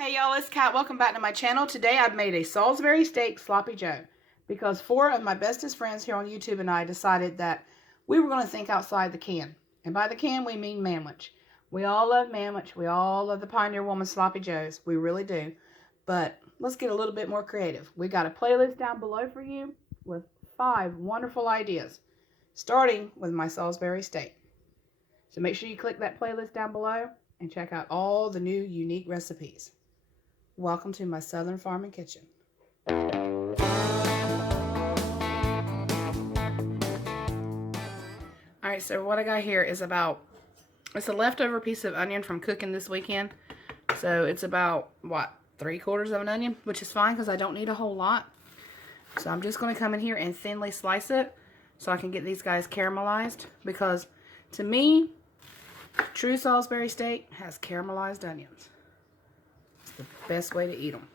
Hey y'all, it's Kat. Welcome back to my channel. Today I've made a Salisbury steak sloppy joe because 4 of my bestest friends here on YouTube and I decided that we were going to think outside the can. And by the can, we mean Manwhich. We all love Manwhich. We all love the Pioneer Woman sloppy joes. We really do. But let's get a little bit more creative. We got a playlist down below for you with 5 wonderful ideas, starting with my Salisbury steak. So make sure you click that playlist down below and check out all the new unique recipes. Welcome to my Southern Farming Kitchen. Alright, so what I got here is it's a leftover piece of onion from cooking this weekend. So it's about, 3/4 of an onion, which is fine because I don't need a whole lot. So I'm just going to come in here and thinly slice it so I can get these guys caramelized. Because to me, true Salisbury steak has caramelized onions. The best way to eat them.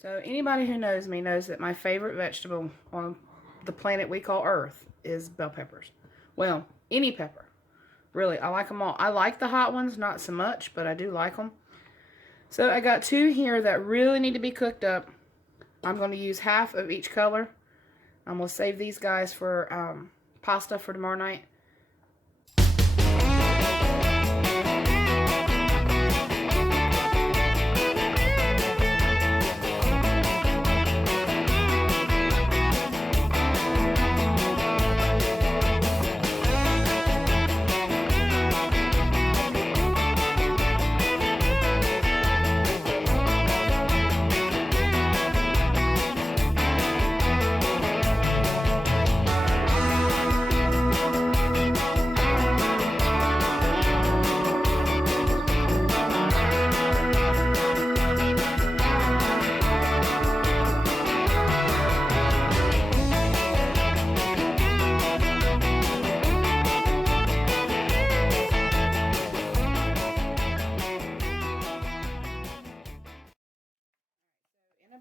So anybody who knows me knows that my favorite vegetable on the planet we call Earth is bell peppers. Well, any pepper. Really, I like them all. I like the hot ones, not so much, but I do like them. So I got 2 here that really need to be cooked up. I'm going to use half of each color. I'm going to save these guys for pasta for tomorrow night.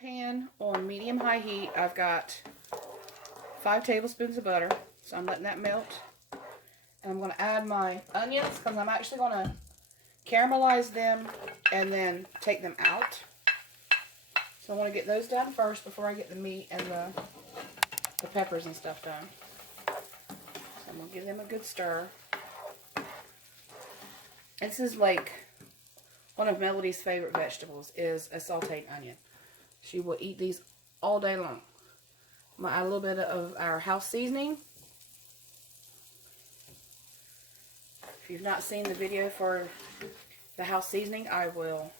Pan on medium-high heat, I've got 5 tablespoons of butter, so I'm letting that melt. And I'm going to add my onions because I'm actually going to caramelize them and then take them out. So I want to get those done first before I get the meat and the peppers and stuff done. So I'm going to give them a good stir. This is like one of Melody's favorite vegetables is a sauteed onion. She will eat these all day long. I'm going to add a little bit of our house seasoning. If you've not seen the video for the house seasoning, I will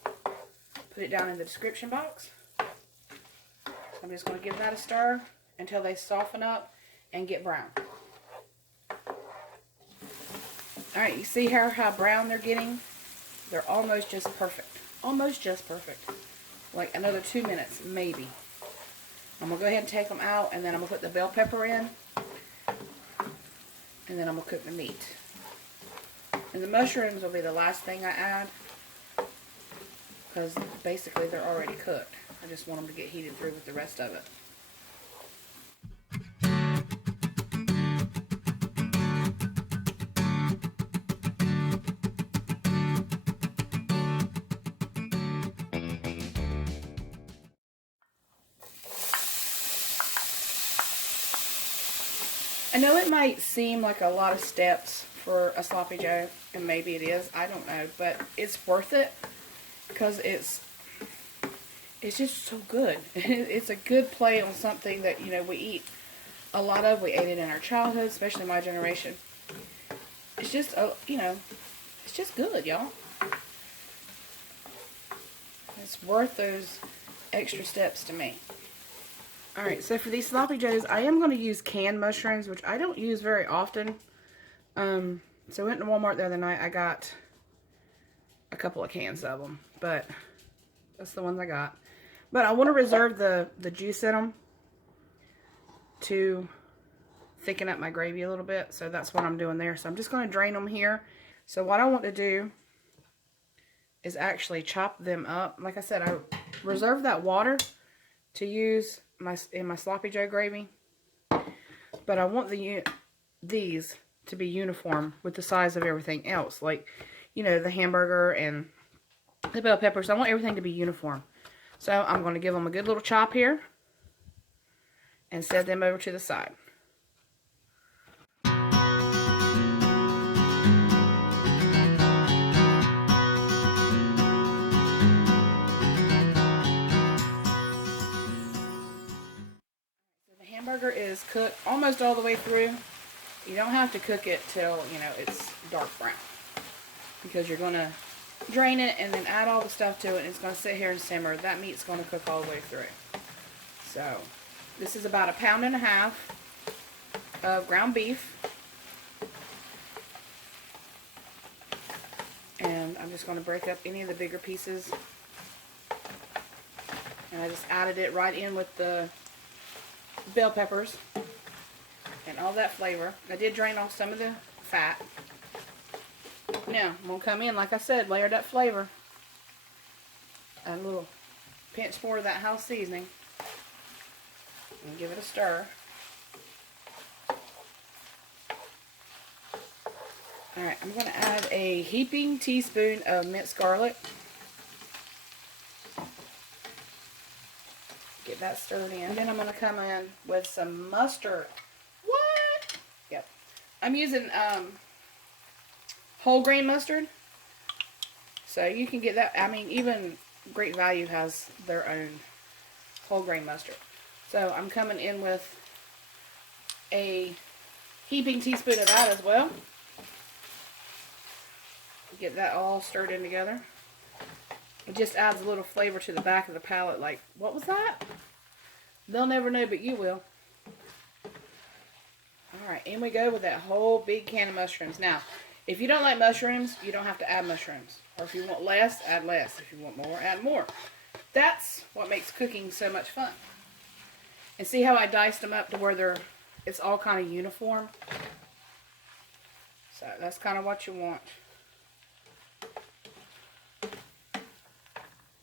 put it down in the description box. I'm just going to give that a stir until they soften up and get brown. Alright, you see how brown they're getting? They're almost just perfect. Almost just perfect. Like another 2 minutes, maybe. I'm going to go ahead and take them out, and then I'm going to put the bell pepper in. And then I'm going to cook the meat. And the mushrooms will be the last thing I add, because basically they're already cooked. I just want them to get heated through with the rest of it. I know it might seem like a lot of steps for a sloppy joe, and maybe it is, I don't know, but it's worth it because it's just so good. It's a good play on something that, we eat a lot of. We ate it in our childhood, especially my generation. It's just, it's just good, y'all. It's worth those extra steps to me. Alright, so for these sloppy joes, I am going to use canned mushrooms, which I don't use very often. So I went to Walmart the other night. I got a couple of cans of them, but that's the ones I got. But I want to reserve the juice in them to thicken up my gravy a little bit, so that's what I'm doing there. So I'm just going to drain them here. So what I want to do is actually chop them up. Like I said, I reserve that water to use in my sloppy joe gravy. but I want these to be uniform with the size of everything else. Like, you know, the hamburger and the bell peppers. I want everything to be uniform. So I'm going to give them a good little chop here and set them over to the side. The hamburger is cooked almost all the way through. You don't have to cook it till, you know, it's dark brown, because you're going to drain it and then add all the stuff to it, and it's going to sit here and simmer. That meat's going to cook all the way through. So this is about 1.5 pounds of ground beef, and I'm just going to break up any of the bigger pieces, and I just added it right in with the bell peppers and all that flavor. I did drain off some of the fat. Now I'm going to come in, like I said, layer that flavor. Add a little pinch more of that house seasoning and give it a stir. Alright, I'm going to add a heaping teaspoon of minced garlic. Get that stirred in. And then I'm going to come in with some mustard. What? Yep. I'm using whole grain mustard. So you can get that. I mean, even Great Value has their own whole grain mustard. So I'm coming in with a heaping teaspoon of that as well. Get that all stirred in together. It just adds a little flavor to the back of the palate. Like, what was that? They'll never know, but you will. Alright, in we go with that whole big can of mushrooms. Now, if you don't like mushrooms, you don't have to add mushrooms. Or if you want less, add less. If you want more, add more. That's what makes cooking so much fun. And see how I diced them up to where it's all kind of uniform? So that's kind of what you want.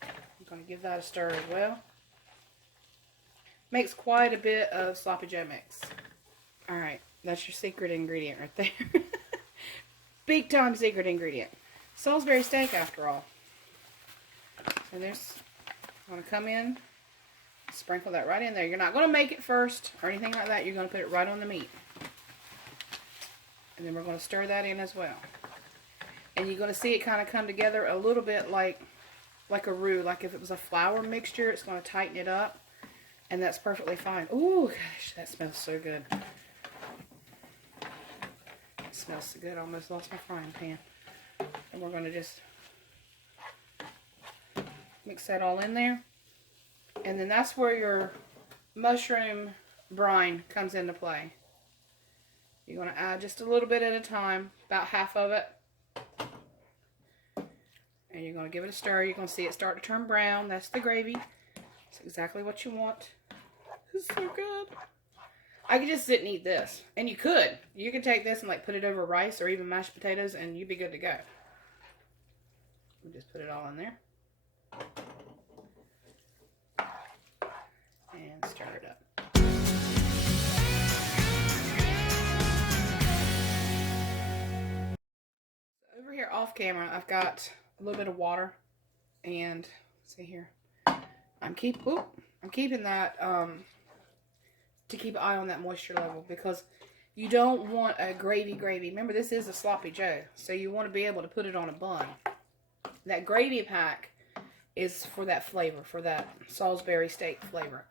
I'm going to give that a stir as well. Makes quite a bit of sloppy joe mix. Alright, that's your secret ingredient right there. Big time secret ingredient. Salisbury steak, after all. And there's, I'm going to come in, sprinkle that right in there. You're not going to make it first or anything like that. You're going to put it right on the meat. And then we're going to stir that in as well. And you're going to see it kind of come together a little bit like a roux. Like if it was a flour mixture, it's going to tighten it up. And that's perfectly fine. Ooh, gosh, that smells so good. It smells so good. I almost lost my frying pan. And we're going to just mix that all in there. And then that's where your mushroom brine comes into play. You're going to add just a little bit at a time, about half of it. And you're going to give it a stir. You're going to see it start to turn brown. That's the gravy. It's exactly what you want. It's so good. I could just sit and eat this. And you could. You could take this and like put it over rice or even mashed potatoes and you'd be good to go. We'll just put it all in there. And stir it up. Over here off camera, I've got a little bit of water. And, see here. I'm keeping that to keep an eye on that moisture level, because you don't want a gravy. Remember, this is a sloppy joe, so you want to be able to put it on a bun. That gravy pack is for that flavor, for that Salisbury steak flavor.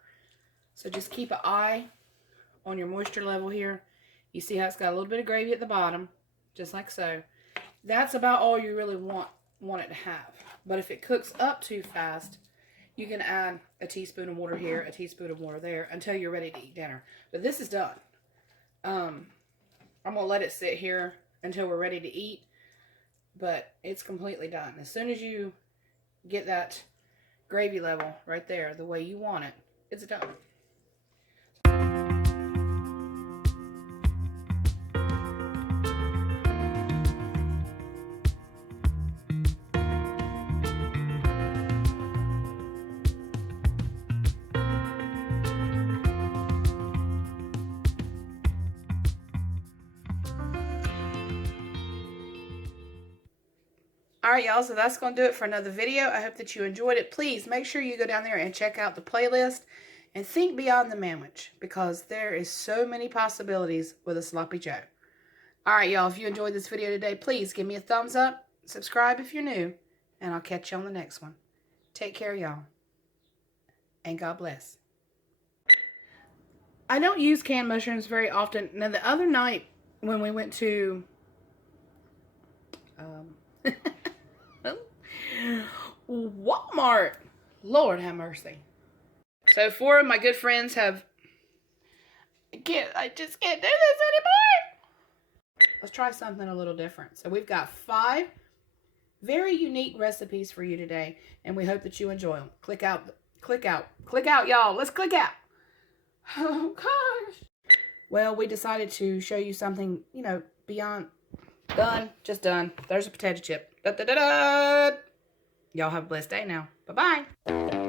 So just keep an eye on your moisture level here. You see how it's got a little bit of gravy at the bottom, just like so. That's about all you really want it to have. But if it cooks up too fast, you can add a teaspoon of water here, a teaspoon of water there, until you're ready to eat dinner. But this is done. I'm going to let it sit here until we're ready to eat. But it's completely done. As soon as you get that gravy level right there, the way you want it, it's done. Alright, y'all, so that's going to do it for another video. I hope that you enjoyed it. Please make sure you go down there and check out the playlist and think beyond the Manwhich, because there is so many possibilities with a Sloppy Joe. Alright, y'all, if you enjoyed this video today, please give me a thumbs up, subscribe if you're new, and I'll catch you on the next one. Take care, y'all, and God bless. I don't use canned mushrooms very often. Now, the other night when we went to Walmart, Lord have mercy. So 4 of my good friends have, I just can't do this anymore. Let's try something a little different. So we've got 5 very unique recipes for you today, and we hope that you enjoy them. Click out, y'all. Let's click out. Oh, gosh. Well, we decided to show you something, you know, beyond. Done. Just done. There's a potato chip. Da, da, da, da. Y'all have a blessed day now. Bye-bye.